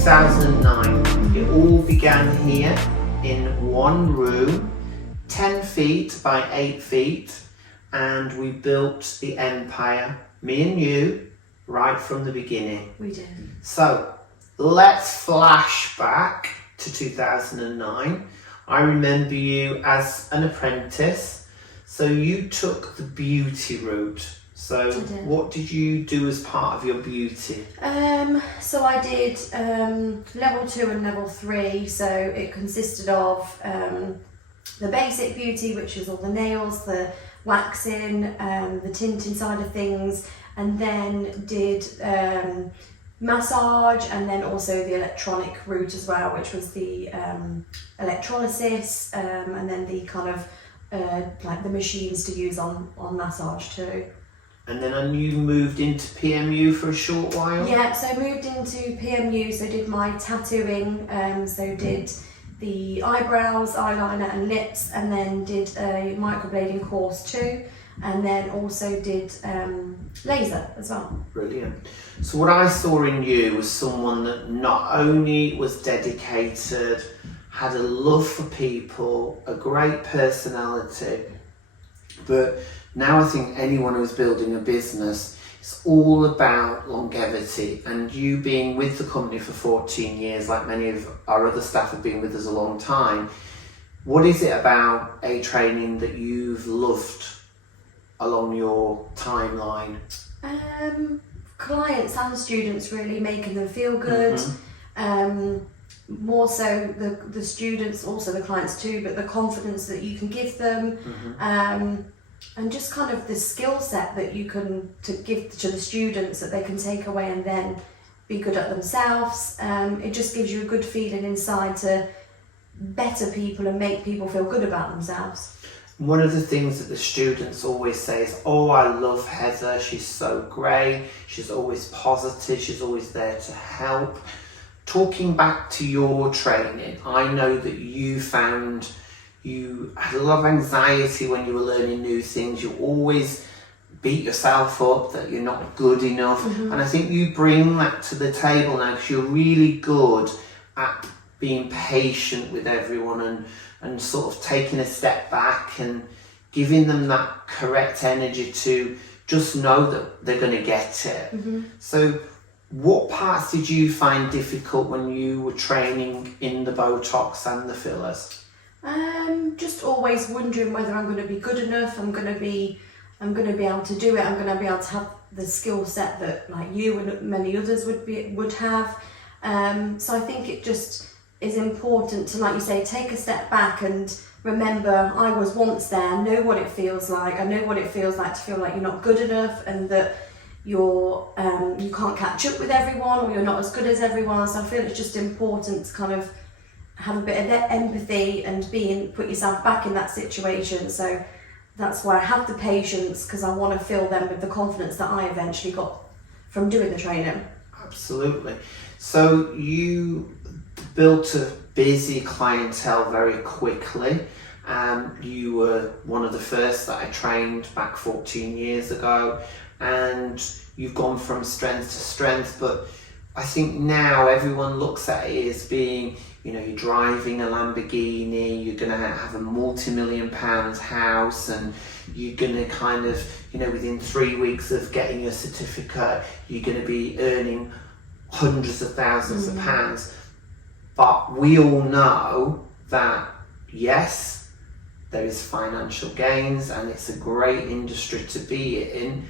2009. It all began here in one room, 10 feet by 8 feet, and we built the empire, me and you, right from the beginning. We did. So let's flash back to 2009. I remember you as an apprentice. So you took the beauty route. So what did you do as part of your beauty? So I did level 2 and level 3. So it consisted of the basic beauty, which was all the nails, the waxing, the tinting side of things, and then did massage, and then also the electronic route as well, which was the electrolysis, and then the kind of like the machines to use on massage too. And then you moved into PMU for a short while? Yeah, so I moved into PMU, so did my tattooing, so did the eyebrows, eyeliner and lips, and then did a microblading course too, and then also did laser as well. Brilliant. So what I saw in you was someone that not only was dedicated, had a love for people, a great personality, but now I think anyone who's building a business, it's all about longevity, and you being with the company for 14 years, like many of our other staff have been with us a long time. What is it about training that you've loved along your timeline? Clients and students, really making them feel good. More so the students, also the clients too, but the confidence that you can give them. And just kind of the skill set that you can give to the students that they can take away and then be good at themselves. It just gives you a good feeling inside to better people and make people feel good about themselves. One of the things that the students always say is, oh, I love Heather, she's so great, she's always positive, she's always there to help. Talking back to your training, I know that you found you had a lot of anxiety when you were learning new things. You always beat yourself up that you're not good enough. And I think you bring that to the table now, because you're really good at being patient with everyone and sort of taking a step back and giving them that correct energy to just know that they're going to get it. So what parts did you find difficult when you were training in the Botox and the fillers? Just always wondering whether I'm going to be good enough. I'm going to be able to do it. I'm going to be able to have the skill set that like you and many others would have. So I think it just is important to, like you say, take a step back and remember I was once there. I know what it feels like. I know what it feels like to feel like you're not good enough and that you can't catch up with everyone, or you're not as good as everyone. So I feel it's just important to kind of have a bit of empathy and put yourself back in that situation. So that's why I have the patience, because I want to fill them with the confidence that I eventually got from doing the training. Absolutely. So you built a busy clientele very quickly. You were one of the first that I trained back 14 years ago, and you've gone from strength to strength. But I think now everyone looks at it as being, you know, you're driving a Lamborghini, you're going to have a multi-million-pound house, and you're going to kind of, you know, within 3 weeks of getting your certificate, you're going to be earning hundreds of thousands of pounds. But we all know that, yes, there is financial gains and it's a great industry to be in,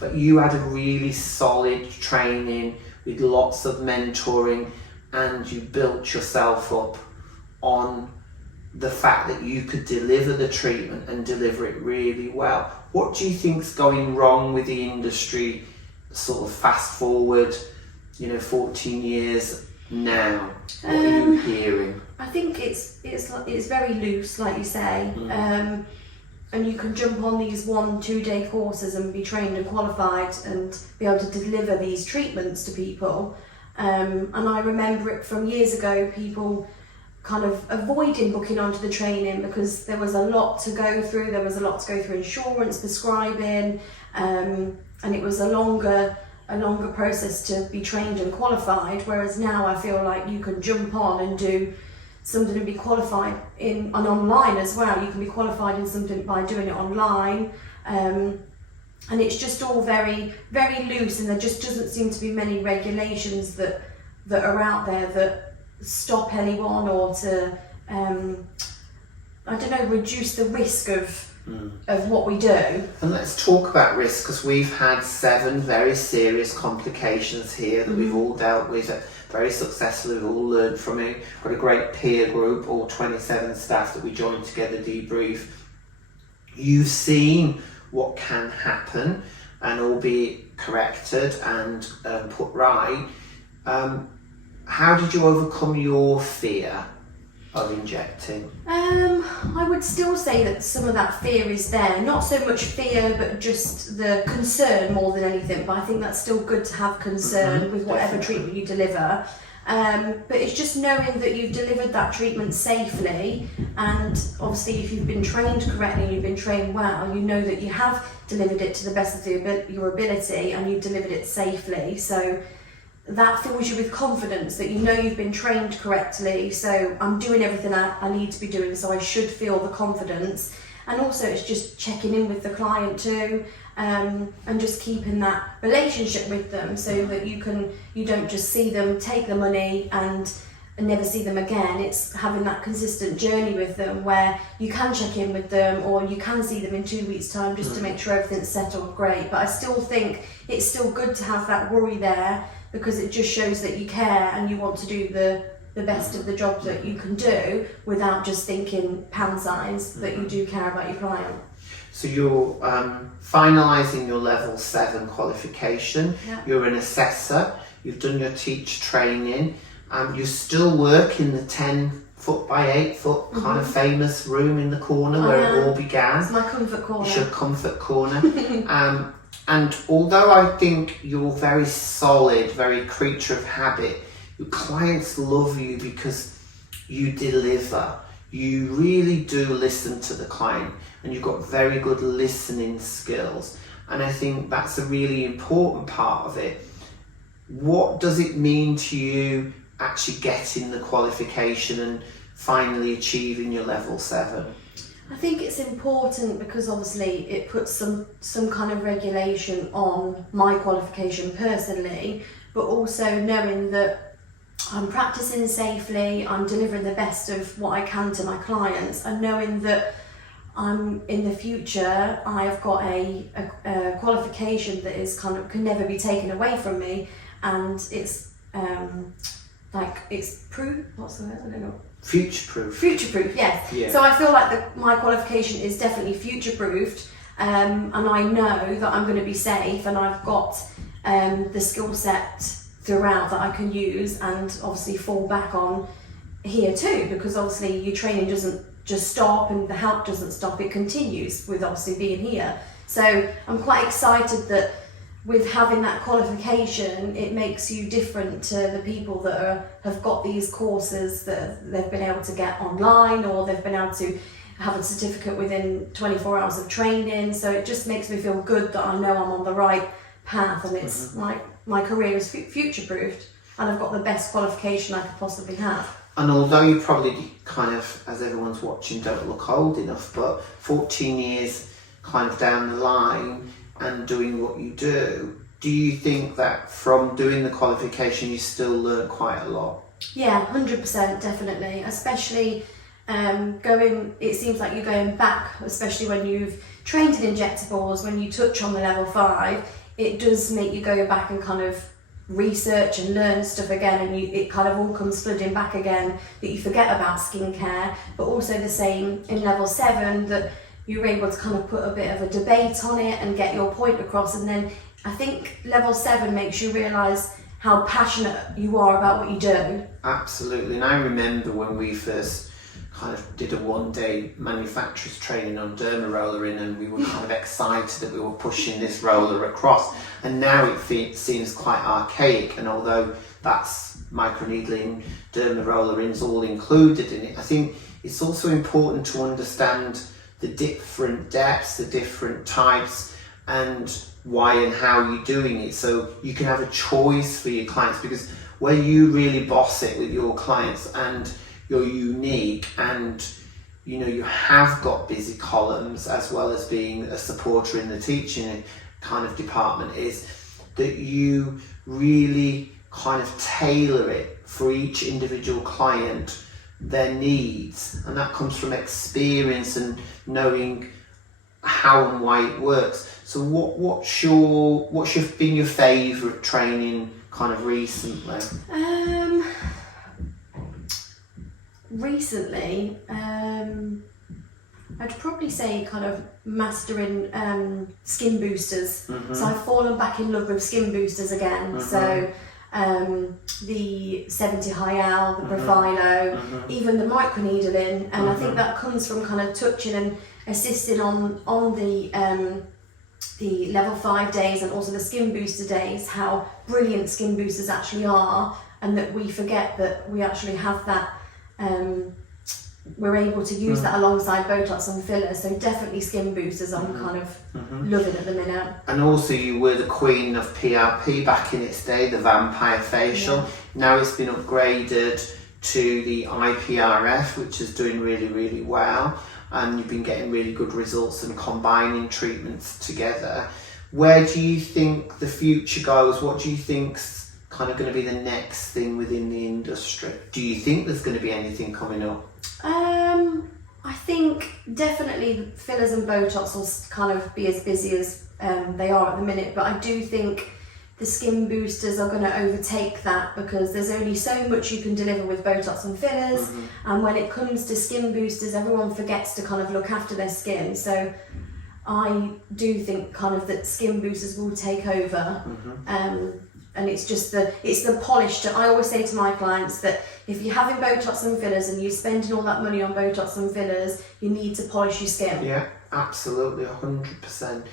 but you had a really solid training with lots of mentoring, and you built yourself up on the fact that you could deliver the treatment and deliver it really well. What do you think's going wrong with the industry, sort of fast forward, 14 years now? What are you hearing? I think it's very loose, like you say. And you can jump on these 1-2 day courses and be trained and qualified and be able to deliver these treatments to people. And I remember it from years ago, people kind of avoiding booking onto the training because there was a lot to go through. There was a lot to go through insurance, prescribing, and it was a longer a longer process to be trained and qualified, whereas now I feel like you can jump on and do something and be qualified in and online as well. You can be qualified in something by doing it online, and it's just all very, very loose, and there just doesn't seem to be many regulations that are out there that stop anyone or to I don't know, reduce the risk of what we do. And let's talk about risk, because we've had 7 very serious complications here that we've all dealt with very successfully. We've all learned from it. Got a great peer group, all 27 staff that we joined together, debrief. You've seen what can happen and all be corrected and put right. How did you overcome your fear of injecting? I would still say that some of that fear is there. Not so much fear, but just the concern more than anything. But I think that's still good to have concern with whatever treatment you deliver. But it's just knowing that you've delivered that treatment safely, and obviously if you've been trained correctly and you've been trained well, you know that you have delivered it to the best of your ability and you've delivered it safely. So that fills you with confidence that you know you've been trained correctly, so I'm doing everything I need to be doing, so I should feel the confidence. And also it's just checking in with the client too, and just keeping that relationship with them so that you don't just see them, take the money and never see them again. It's having that consistent journey with them where you can check in with them, or you can see them in 2 weeks' time just to make sure everything's settled great. But I still think it's still good to have that worry there, because it just shows that you care and you want to do the best of the job that you can do without just thinking pound signs, that you do care about your client. So you're finalising your level 7 qualification. Yeah. You're an assessor. You've done your teach training. You still work in the 10 foot by 8 foot kind of famous room in the corner where it all began. It's my comfort corner. It's your comfort corner. And although I think you're very solid, very creature of habit, your clients love you because you deliver. You really do listen to the client, and you've got very good listening skills. And I think that's a really important part of it. What does it mean to you actually getting the qualification and finally achieving your level 7? I think it's important because obviously it puts some kind of regulation on my qualification personally, but also knowing that I'm practicing safely, I'm delivering the best of what I can to my clients, and knowing that I'm in the future, I've got a qualification that is kind of can never be taken away from me, and it's it's proof. What's the word? I don't know. Future-proof. Future-proof, yes. Yeah. So I feel like my qualification is definitely future-proofed, and I know that I'm going to be safe, and I've got the skill set throughout that I can use and obviously fall back on here too, because obviously your training doesn't just stop and the help doesn't stop, it continues with obviously being here. So I'm quite excited that with having that qualification, it makes you different to the people that have got these courses that they've been able to get online, or they've been able to have a certificate within 24 hours of training. So it just makes me feel good that I know I'm on the right path, and it's like my career is future-proofed, and I've got the best qualification I could possibly have. And although you probably kind of, as everyone's watching, don't look old enough, but 14 years kind of down the line and doing what you do you think that from doing the qualification you still learn quite a lot? Yeah, 100%, definitely. Especially it seems like you're going back, especially when you've trained in injectables, when you touch on the level 5, it does make you go back and kind of research and learn stuff again, and it kind of all comes flooding back again, that you forget about skincare. But also the same in level 7, that you're able to kind of put a bit of a debate on it and get your point across. And then I think level 7 makes you realise how passionate you are about what you do. Absolutely. And I remember when we first kind of did a one-day manufacturer's training on derma rollering, and we were kind of excited that we were pushing this roller across, and now it seems quite archaic. And although that's microneedling, derma rollering's all included in it, I think it's also important to understand the different depths, the different types, and why and how you're doing it, so you can have a choice for your clients, because where you really boss it with your clients and you're unique and you have got busy columns as well as being a supporter in the teaching kind of department, is that you really kind of tailor it for each individual client, their needs, and that comes from experience and knowing how and why it works. So what's been your favourite training kind of recently? Recently, I'd probably say kind of mastering skin boosters. Mm-hmm. So I've fallen back in love with skin boosters again. Mm-hmm. So the 70 high L, the Mm-hmm. Profilo, Mm-hmm. even the microneedling, and I Mm-hmm. think that comes from kind of touching and assisting on the level 5 days and also the skin booster days, how brilliant skin boosters actually are, and that we forget that we actually have that, we're able to use that alongside Botox and fillers. So definitely skin boosters I'm kind of loving at the minute. And also you were the queen of PRP back in its day, the vampire facial. Yeah. Now it's been upgraded to the IPRF, which is doing really, really well. And you've been getting really good results and combining treatments together. Where do you think the future goes? What do you think's kind of going to be the next thing within the industry? Do you think there's going to be anything coming up? I think definitely fillers and Botox will kind of be as busy as they are at the minute, but I do think the skin boosters are going to overtake that, because there's only so much you can deliver with Botox and fillers, and when it comes to skin boosters, everyone forgets to kind of look after their skin. So I do think kind of that skin boosters will take over, and it's just the polish. I always say to my clients that if you're having Botox and fillers and you're spending all that money on Botox and fillers, you need to polish your skin. Yeah, absolutely, 100%.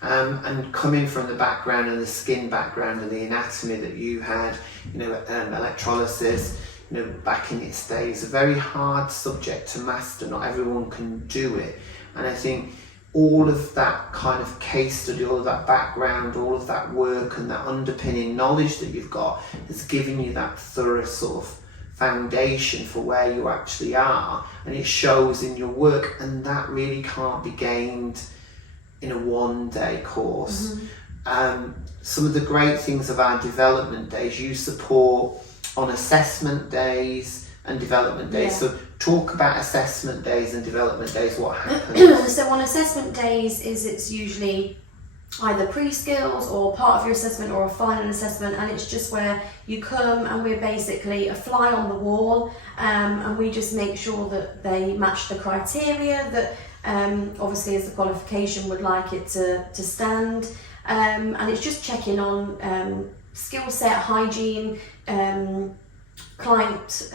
And coming from the background and the skin background and the anatomy that you had, electrolysis, back in its day, is a very hard subject to master. Not everyone can do it. And I think all of that kind of case study, all of that background, all of that work and that underpinning knowledge that you've got has given you that thorough sort of foundation for where you actually are, and it shows in your work, and that really can't be gained in a one-day course. Some of the great things of our development days, you support on assessment days and development days. Yeah. So talk about assessment days and development days, what happens? So on assessment days it's usually either pre-skills or part of your assessment or a final assessment, and it's just where you come and we're basically a fly on the wall, and we just make sure that they match the criteria that obviously as the qualification would like it to stand, and it's just checking on skill set, hygiene, client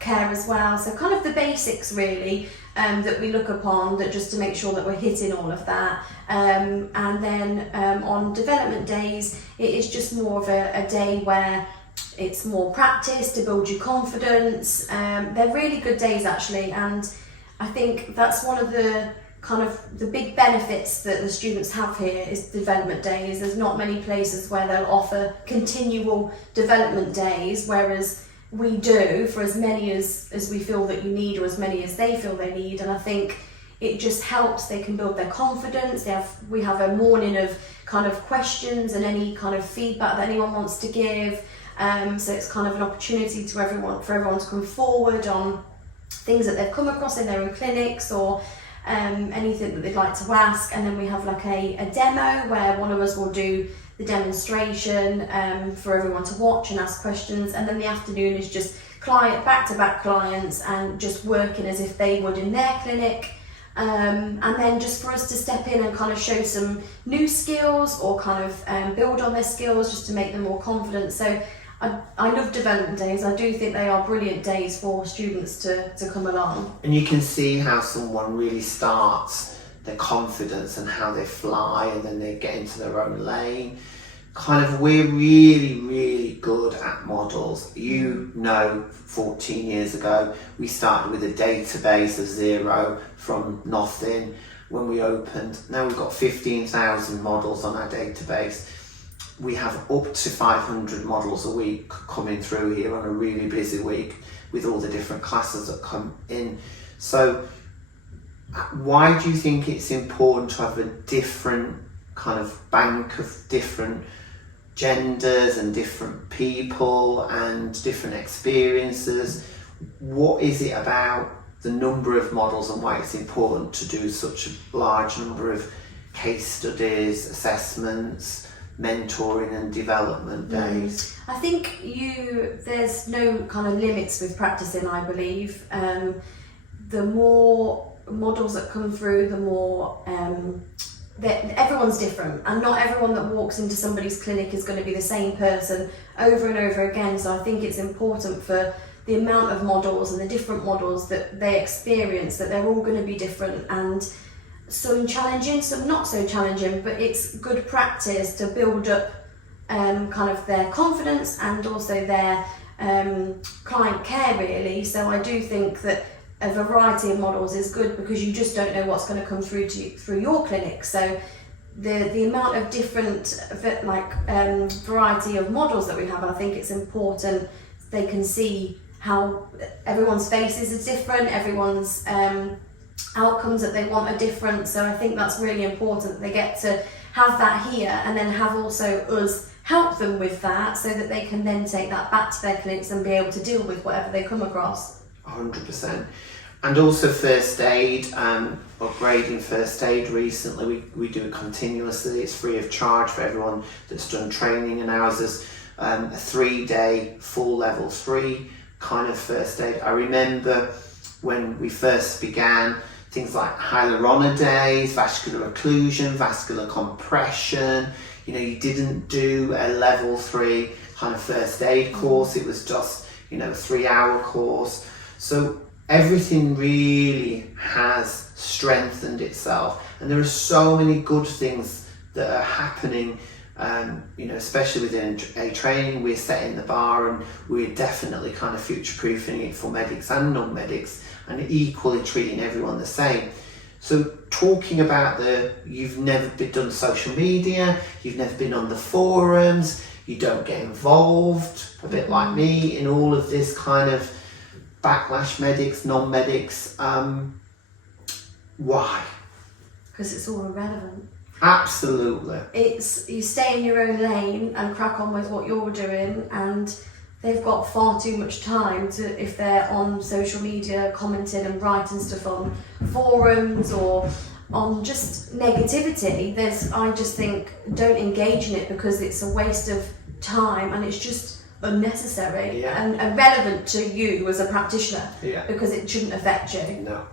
care as well, so kind of the basics really that we look upon, that just to make sure that we're hitting all of that, and then on development days it is just more of a day where it's more practice to build your confidence. They're really good days actually, and I think that's one of the kind of the big benefits that the students have here is development days. There's not many places where they'll offer continual development days, whereas we do for as many as we feel that you need, or as many as they feel they need. And I think it just helps. They can build their confidence. We have a morning of kind of questions and any kind of feedback that anyone wants to give. So it's kind of an opportunity for everyone to come forward on things that they've come across in their own clinics, or anything that they'd like to ask. And then we have like a demo where one of us will do the demonstration for everyone to watch and ask questions, and then the afternoon is just back-to-back clients and just working as if they would in their clinic, and then just for us to step in and kind of show some new skills or kind of build on their skills just to make them more confident. So I love development days. I do think they are brilliant days for students to come along. And you can see how someone really starts their confidence and how they fly, and then they get into their own lane. Kind of, we're really, really good at models. 14 years ago, we started with a database of 0 from nothing, when we opened. Now we've got 15,000 models on our database. We have up to 500 models a week coming through here on a really busy week with all the different classes that come in. So why do you think it's important to have a different kind of bank of different genders and different people and different experiences? What is it about the number of models and why it's important to do such a large number of case studies, assessments, mentoring and development days? I think there's no kind of limits with practicing, I believe. The more models that come through, the more everyone's different, and not everyone that walks into somebody's clinic is going to be the same person over and over again. So I think it's important for the amount of models and the different models that they experience, that they're all going to be different, and some challenging, some not so challenging, but it's good practice to build up kind of their confidence and also their client care, really. So I do think that a variety of models is good, because you just don't know what's going to come through through your clinic. So the amount of different variety of models that we have, I think it's important they can see how everyone's faces is different, everyone's outcomes that they want are different. So I think that's really important that they get to have that here, and then have also us help them with that, so that they can then take that back to their clinics and be able to deal with whatever they come across. 100%. And also first aid, upgrading first aid recently, we do it continuously. It's free of charge for everyone that's done training, and ours is a 3-day full level 3 kind of first aid. I remember when we first began, things like hyaluronidase, vascular occlusion, vascular compression. You know, you didn't do a level 3 kind of first aid course. It was just, a 3-hour course. So everything really has strengthened itself, and there are so many good things that are happening. Especially within a training, we're setting the bar, and we're definitely kind of future-proofing it for medics and non-medics, and equally treating everyone the same. So talking about you've never done social media, you've never been on the forums, you don't get involved, a bit like me, in all of this kind of backlash, medics, non-medics. Why? Because it's all irrelevant. Absolutely. It's, you stay in your own lane and crack on with what you're doing, and they've got far too much time to, if they're on social media commenting and writing stuff on forums or on just negativity, I just think don't engage in it, because it's a waste of time and it's just unnecessary and irrelevant to you as a practitioner, because it shouldn't affect you. No.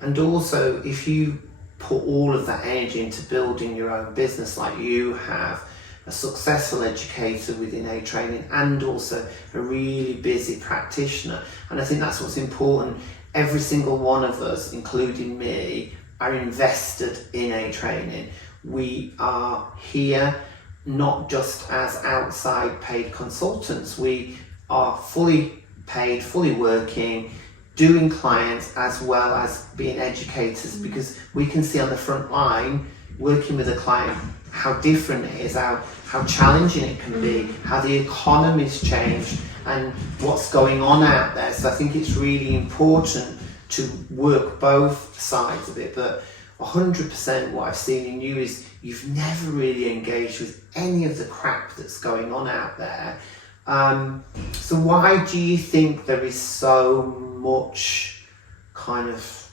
And also, if you put all of that energy into building your own business, like you have, a successful educator within a training, and also a really busy practitioner, and I think that's what's important. Every single one of us, including me, are invested in a training. We are here not just as outside paid consultants. We are fully paid, fully working, doing clients as well as being educators, because we can see on the front line, working with a client, how different it is, how challenging it can be, how the economy's changed, and what's going on out there. So I think it's really important to work both sides of it. But 100% what I've seen in you is you've never really engaged with any of the crap that's going on out there. So why do you think there is so much kind of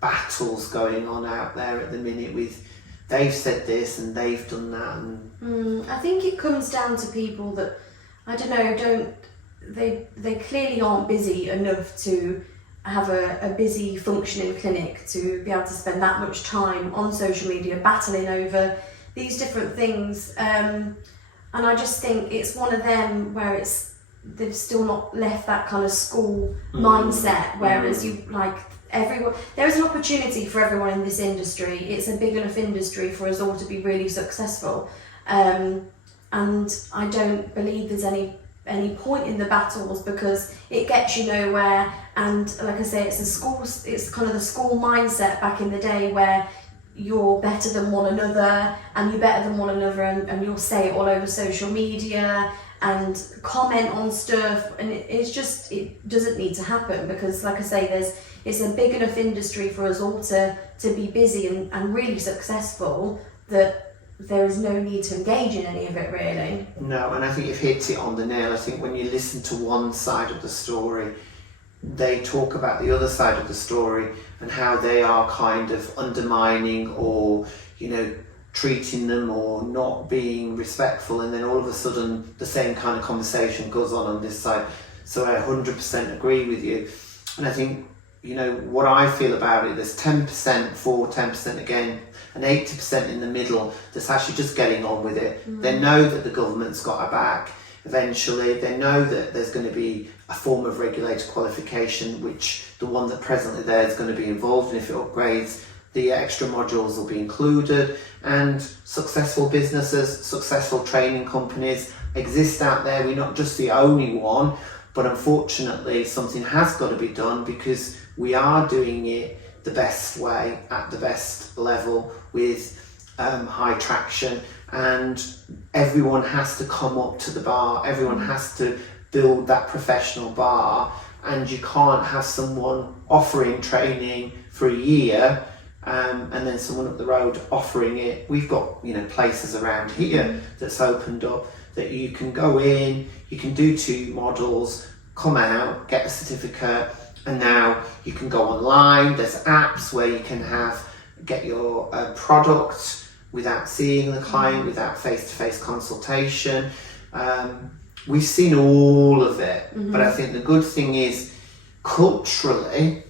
battles going on out there at the minute with they've said this and they've done that? And I think it comes down to people that, I don't know, they clearly aren't busy enough to have a busy functioning clinic to be able to spend that much time on social media battling over these different things. And I just think it's one of them where they've still not left that kind of school mindset, whereas everyone, there is an opportunity for everyone in this industry. It's a big enough industry for us all to be really successful, and I don't believe there's any point in the battles, because it gets you nowhere. And like I say, it's kind of the school mindset back in the day, where you're better than one another, and you're better than one another, and you'll say it all over social media and comment on stuff, and it doesn't need to happen, because like I say, it's a big enough industry for us all to be busy and really successful, that there is no need to engage in any of it, really. No, and I think you've hit it on the nail. I think when you listen to one side of the story, they talk about the other side of the story and how they are kind of undermining or, treating them or not being respectful, and then all of a sudden the same kind of conversation goes on this side. So I 100% agree with you. And I think, what I feel about it, there's 10% for, 10% again, and 80% in the middle that's actually just getting on with it. They know that the government's got our back eventually. They know that there's going to be a form of regulated qualification, which the one that presently there is going to be involved in. If it upgrades, the extra modules will be included, and successful businesses, successful training companies exist out there. We're not just the only one, but unfortunately something has got to be done, because we are doing it the best way, at the best level, with high traction, and everyone has to come up to the bar. Everyone has to build that professional bar, and you can't have someone offering training for a year and then someone up the road offering it. We've got places around here that's opened up that you can go in, you can do 2 models, come out, get a certificate, and now you can go online. There's apps where you can get your product without seeing the client, without face-to-face consultation. We've seen all of it, but I think the good thing is, culturally,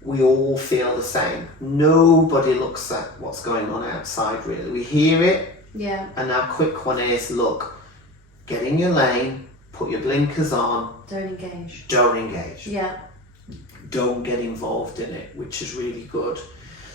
we all feel the same. Nobody looks at what's going on outside, really. We hear it, and our quick one is, look, get in your lane, put your blinkers on. Don't engage. Don't engage. Yeah. Don't get involved in it, which is really good.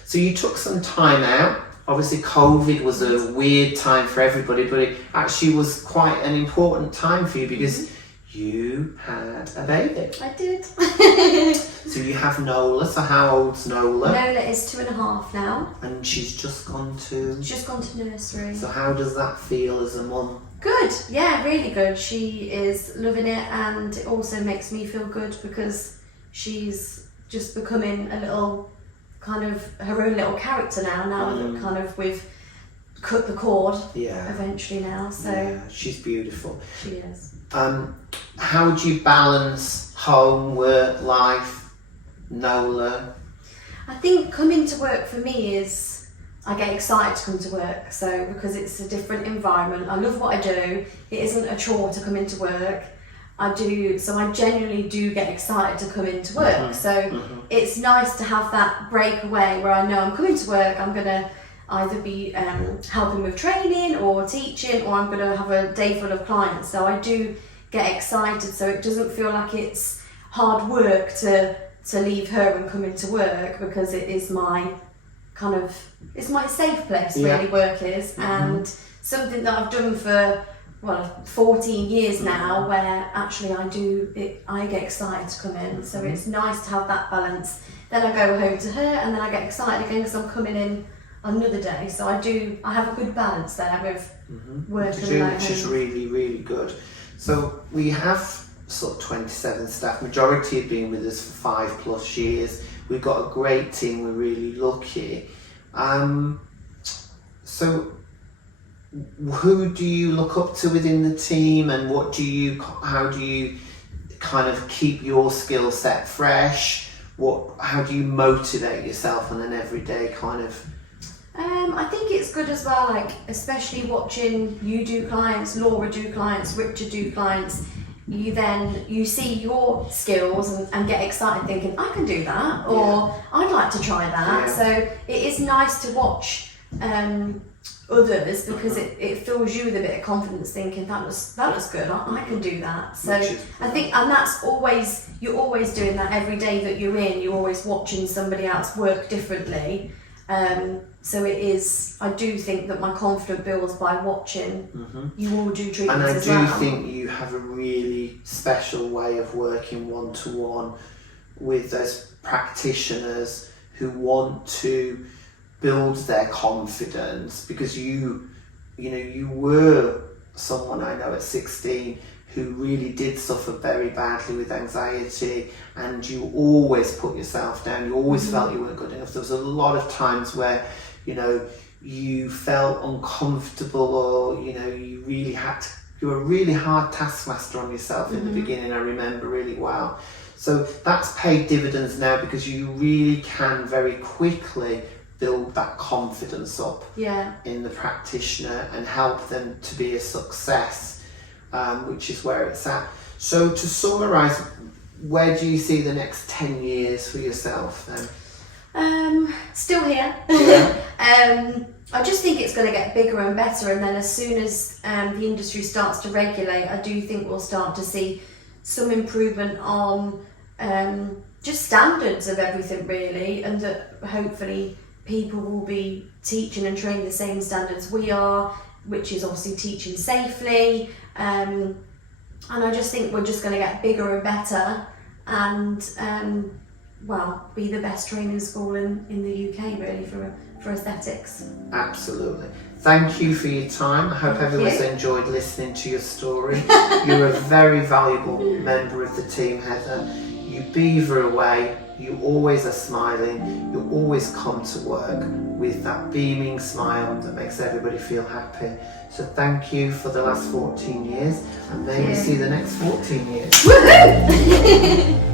So you took some time out. Obviously, COVID was a weird time for everybody, but it actually was quite an important time for you, because you had a baby. I did. So you have Nola. So how old's Nola? Nola is 2.5 now. And she's just gone to... She's just gone to nursery. So how does that feel as a mum? Good, yeah, really good. She is loving it, and it also makes me feel good, because she's just becoming a little kind of her own little character now that kind of we've cut the cord eventually now. So yeah, she's beautiful. She is. How do you balance home, work, life, Nola? I think coming to work for me is, I get excited to come to work, so because it's a different environment. I love what I do. It isn't a chore to come into work. I genuinely do get excited to come into work. It's nice to have that breakaway where I know I'm coming to work, I'm going to either be helping with training or teaching, or I'm going to have a day full of clients. So I do get excited, so it doesn't feel like it's hard work to leave her and come into work, because it is my it's my safe place, really, work is, and something that I've done for 14 years now, where actually I get excited to come in. So it's nice to have that balance. Then I go home to her, and then I get excited again because I'm coming in another day. So I have a good balance there with work and life. Which is really, really good. So we have sort of 27 staff. Majority have been with us for 5+ years. We've got a great team. We're really lucky. So who do you look up to within the team, and how do you kind of keep your skill set fresh? How do you motivate yourself on an everyday kind of? I think it's good as well, like especially watching you do clients, Laura do clients, Richard do clients. You see your skills and get excited thinking, I can do that, or I'd like to try that. So it is nice to watch others, because it fills you with a bit of confidence, thinking that looks good, I can do that. So I think, and that's always, you're always doing that every day that you're in, you're always watching somebody else work differently. So it is, I do think that my confidence builds by watching you all do treatments as well. And I do think you have a really special way of working one-to-one with those practitioners who want to build their confidence, because you were someone I know at 16 who really did suffer very badly with anxiety, and you always put yourself down. You always felt you weren't good enough. There was a lot of times where, you felt uncomfortable, or, you were a really hard taskmaster on yourself in the beginning, I remember really well. So that's paid dividends now, because you really can very quickly build that confidence up in the practitioner and help them to be a success, which is where it's at. So to summarise, where do you see the next 10 years for yourself then? Still here. I just think it's going to get bigger and better, and then as soon as the industry starts to regulate, I do think we'll start to see some improvement on just standards of everything really, and that hopefully people will be teaching and training the same standards we are, which is obviously teaching safely, and I just think we're just going to get bigger and better, and be the best training school in the UK really for aesthetics. Absolutely. Thank you for your time. I hope everyone's enjoyed listening to your story. You're a very valuable member of the team, Heather. You beaver away, you always are smiling, you always come to work with that beaming smile that makes everybody feel happy. So thank you for the last 14 years, and maybe see the next 14 years. Woohoo!